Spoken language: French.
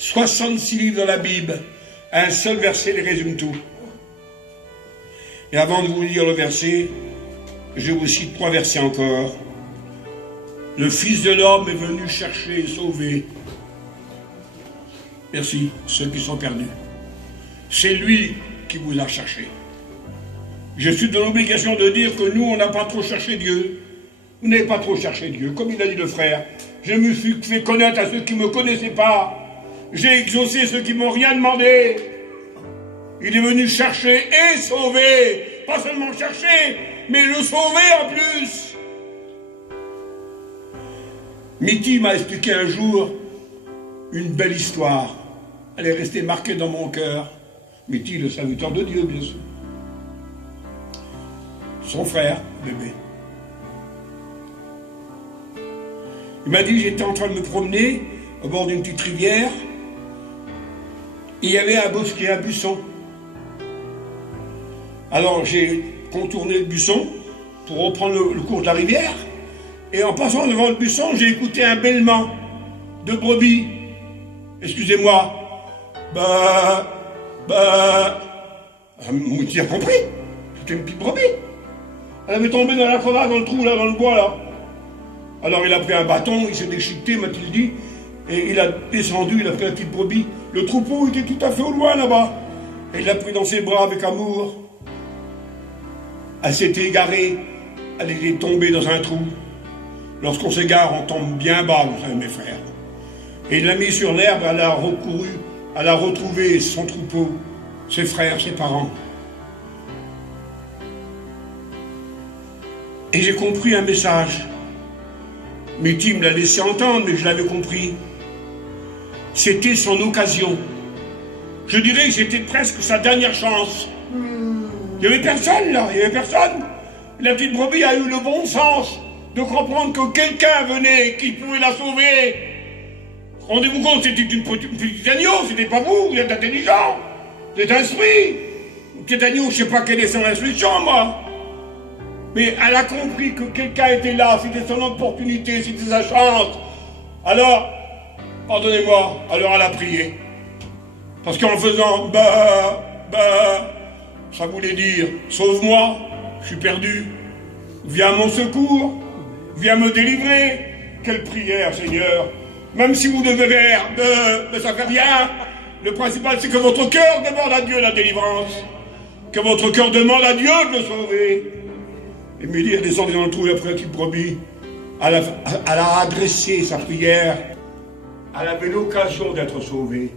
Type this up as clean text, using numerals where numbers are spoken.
66 livres dans la Bible, un seul verset les résume tout. Et avant de vous lire le verset, je vous cite 3 versets encore. Le Fils de l'homme est venu chercher et sauver. Merci, ceux qui sont perdus. C'est lui qui vous a cherché. Je suis dans l'obligation de dire que nous, on n'a pas trop cherché Dieu. Vous n'avez pas trop cherché Dieu, comme il a dit le frère. Je me suis fait connaître à ceux qui ne me connaissaient pas. J'ai exaucé ceux qui ne m'ont rien demandé. Il est venu chercher et sauver. Pas seulement chercher, mais le sauver en plus. Mitty m'a expliqué un jour une belle histoire. Elle est restée marquée dans mon cœur. Mitty, le serviteur de Dieu, bien sûr. Son frère, bébé. Il m'a dit, j'étais en train de me promener au bord d'une petite rivière. Et il y avait un bosquet, un buisson. Alors j'ai contourné le buisson pour reprendre le cours de la rivière. Et en passant devant le buisson, j'ai écouté un bêlement de brebis. Excusez-moi. Mouti a compris. C'était une petite brebis. Elle avait tombé dans la crevasse, dans le trou, là, dans le bois, là. Alors il a pris un bâton, il s'est déchiqueté, m'a-t-il dit, et il a descendu, il a pris la petite brebis. Le troupeau était tout à fait au loin, là-bas. Et il l'a pris dans ses bras avec amour. Elle s'était égarée, elle était tombée dans un trou. Lorsqu'on s'égare, on tombe bien bas, vous savez, mes frères. Et il l'a mis sur l'herbe, elle a recouru, elle a retrouvé son troupeau, ses frères, ses parents. Et j'ai compris un message. Mitty me l'a laissé entendre, mais je l'avais compris. C'était son occasion. Je dirais que c'était presque sa dernière chance. Il n'y avait personne là, il n'y avait personne. La petite brebis a eu le bon sens de comprendre que quelqu'un venait qui pouvait la sauver. Rendez-vous compte, c'était une petite agneau, c'était pas vous, vous êtes intelligent, vous êtes instruit. Une petite agneau, je ne sais pas quelle est son instruction, moi. Mais elle a compris que quelqu'un était là, c'était son opportunité, c'était sa chance. Alors, pardonnez-moi, alors elle a prié. Parce qu'en faisant ça voulait dire, sauve-moi, je suis perdu. Viens à mon secours, viens me délivrer. Quelle prière, Seigneur. Même si vous devez faire ça fait rien. Le principal, c'est que votre cœur demande à Dieu la délivrance. Que votre cœur demande à Dieu de le sauver. Et Mélie est descendue dans le trou, elle a pris la petite brebis. Elle a adressé sa prière. Elle avait l'occasion d'être sauvée.